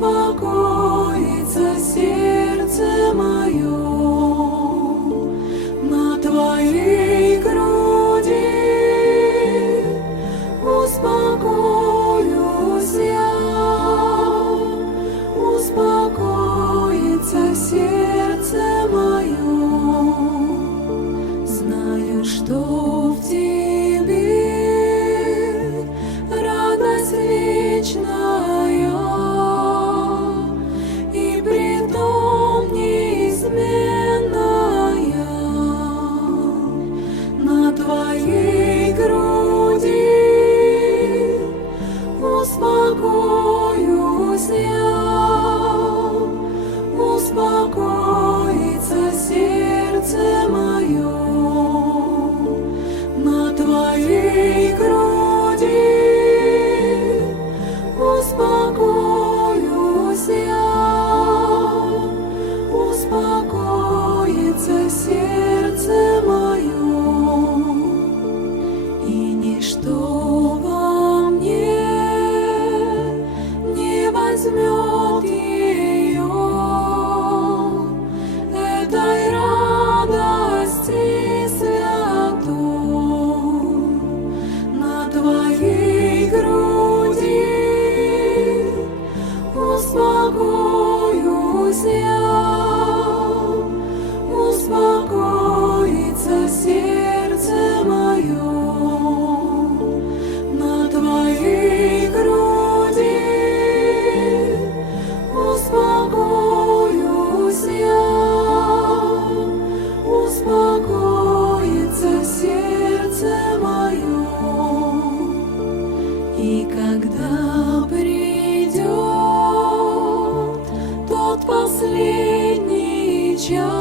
успокоится сердце мое на Твоей груди. Успокоюсь я, успокоится сердце мое. Знаю, что в Тебе радость вечная, и притом неизменная. На Твоей груди успокоюсь я, успокоится сердце мое. На Твоей груди успокоюсь я, успокоится сердце мое. И ничто во мне не возьмет ее, этой радости святой. На Твоей груди успокоюсь я, успокоится сердце мое. На Твоей груди успокоюсь я, успокоится сердце мое. И когда придет тот последний час,